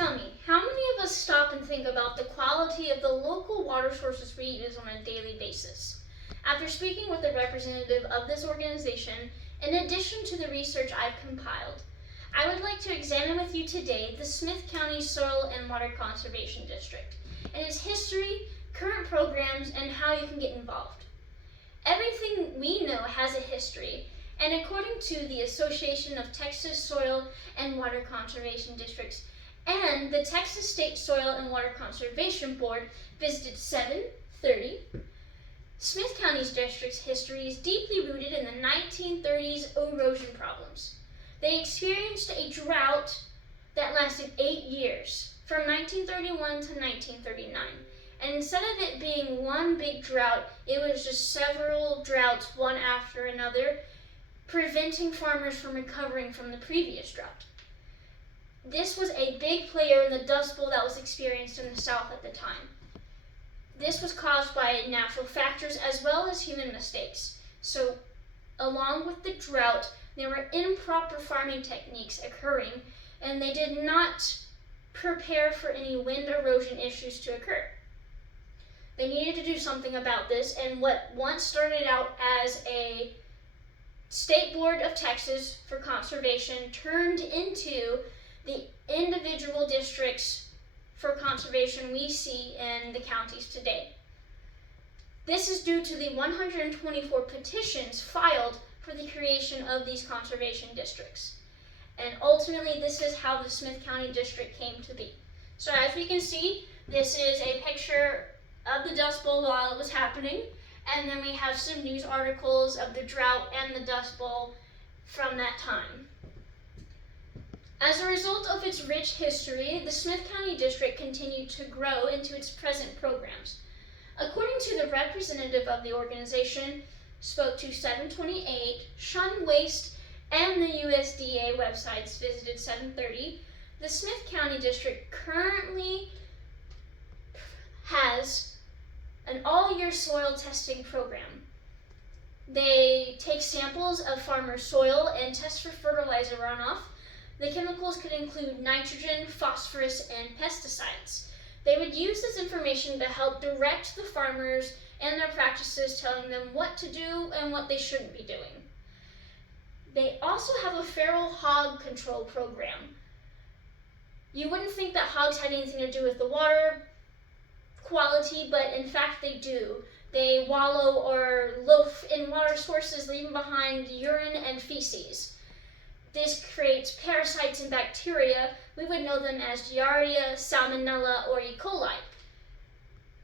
tell me, how many of us stop and think about the quality of the local water sources we use on a daily basis? After speaking with a representative of this organization, in addition to the research I've compiled, I would like to examine with you today the Smith County Soil and Water Conservation District and its history, current programs, and how you can get involved. Everything we know has a history, and according to the Association of Texas Soil and Water Conservation Districts and the Texas State Soil and Water Conservation Board visited 730, Smith County's district's history is deeply rooted in the 1930s erosion problems. They experienced a drought that lasted 8 years, from 1931 to 1939. And instead of it being one big drought, it was just several droughts, one after another, preventing farmers from recovering from the previous drought. This was a big player in the Dust Bowl that was experienced in the South at the time. This was caused by natural factors as well as human mistakes. So, along with the drought, there were improper farming techniques occurring, and they did not prepare for any wind erosion issues to occur. They needed to do something about this, and what once started out as a State Board of Texas for Conservation turned into the individual districts for conservation we see in the counties today. This is due to the 124 petitions filed for the creation of these conservation districts. And ultimately, this is how the Smith County District came to be. So as we can see, this is a picture of the Dust Bowl while it was happening, and then we have some news articles of the drought and the Dust Bowl from that time. As a result of its rich history, the Smith County District continued to grow into its present programs. According to the representative of the organization, spoke to 728, Shun Waste, and the USDA websites visited 730, the Smith County District currently has an all-year soil testing program. They take samples of farmers' soil and test for fertilizer runoff. The chemicals could include nitrogen, phosphorus, and pesticides. They would use this information to help direct the farmers and their practices, telling them what to do and what they shouldn't be doing. They also have a feral hog control program. You wouldn't think that hogs had anything to do with the water quality, but in fact they do. They wallow or loaf in water sources, leaving behind urine and feces. This creates parasites and bacteria. We would know them as Giardia, Salmonella, or E. coli.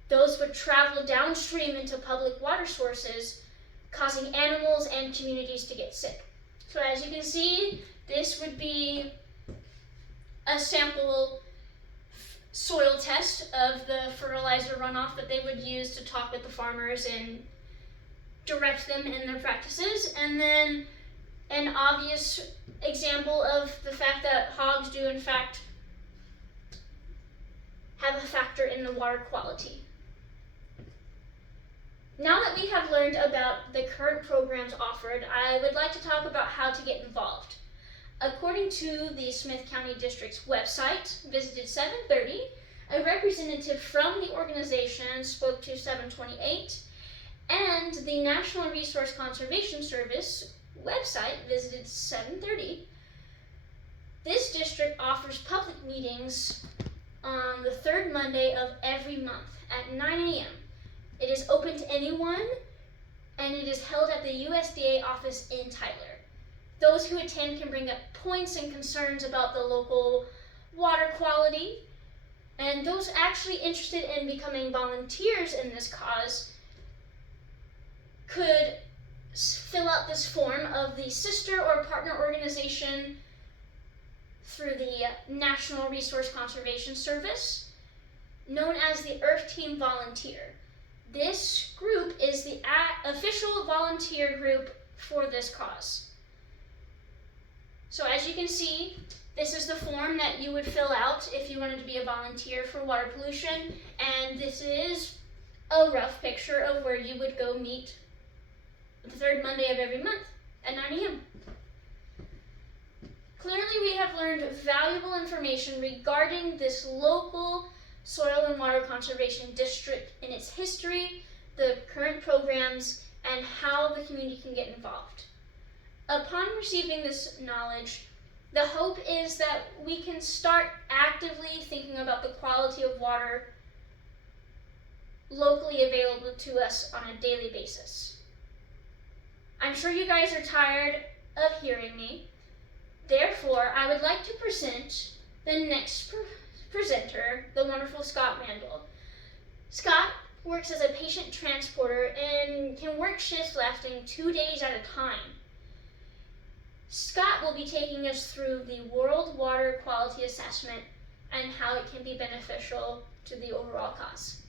Those would travel downstream into public water sources, causing animals and communities to get sick. So as you can see, this would be a sample soil test of the fertilizer runoff that they would use to talk with the farmers and direct them in their practices. And then an obvious example of the fact that hogs do in fact have a factor in the water quality. Now that we have learned about the current programs offered, I would like to talk about how to get involved. According to the Smith County District's website, visited 730, a representative from the organization spoke to 728, and the National Resource Conservation Service website visited 730. This district offers public meetings on the third Monday of every month at 9 a.m. It is open to anyone, and it is held at the USDA office in Tyler. Those who attend can bring up points and concerns about the local water quality, and those actually interested in becoming volunteers in this cause could fill out this form of the sister or partner organization through the National Resource Conservation Service, known as the Earth Team Volunteer. This group is the official volunteer group for this cause. So as you can see, this is the form that you would fill out if you wanted to be a volunteer for water pollution, and this is a rough picture of where you would go meet the third Monday of every month at 9 a.m. Clearly we have learned valuable information regarding this local soil and water conservation district and its history, the current programs, and how the community can get involved. Upon receiving this knowledge, the hope is that we can start actively thinking about the quality of water locally available to us on a daily basis. I'm sure you guys are tired of hearing me. Therefore, I would like to present the next presenter, the wonderful Scott Randall. Scott works as a patient transporter and can work shifts lasting 2 days at a time. Scott will be taking us through the World Water Quality Assessment and how it can be beneficial to the overall cause.